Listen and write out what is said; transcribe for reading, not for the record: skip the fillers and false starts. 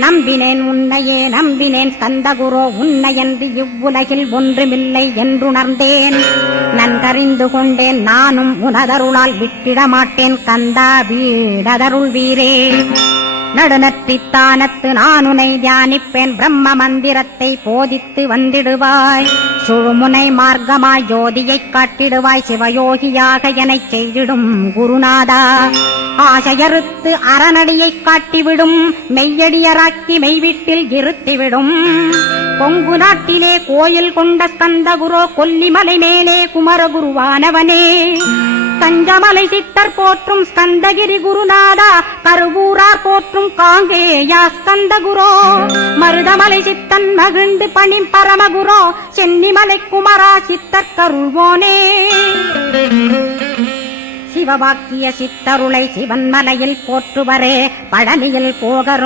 நம்பினேன் உன்னையே நம்பினேன் ஸ்கந்தகுரோ உன்னையன்றி இவ்வுலகில் ஒன்றுமில்லை என்றுணர்ந்தேன். நன்கறிந்து கொண்டேன் நானும் உனதருளால் விட்டிட மாட்டேன் கந்தா வீடதருள் வீரே. நடுநற்றித்தானத்து நானுனை தியானிப்பேன் பிரம்ம மந்திரத்தை போதித்து வந்திடுவாய். சுழுமுனை மார்க்கமாய் ஜோதியைக் காட்டிடுவாய் சிவயோகியாக எனச் செய்திடும் குருநாதா. ஆசையறுத்து அறநடியைக் காட்டிவிடும் மெய்யடியராக்கி மெய்வீட்டில் இருத்திவிடும். கொங்கு நாட்டிலே கோயில் கொண்ட ஸ்கந்தகுரோ கொல்லிமலை மேலே குமரகுருவானவனே. கஞ்சமலை சித்தர் போற்றும் ஸ்கந்தகிரி குருநாதா கருவூரார் போற்றும் காங்கேயா ஸ்கந்தகுரோ. மருதமலை சித்தன் மகிழ்ந்து பணிம் பரமகுரோ சென்னிமலை குமரா சித்தர் கருள்வோனே. சிவவாக்கிய சித்தருளை சிவன்மலையில் போற்றுவரே பழனியில் போகரும்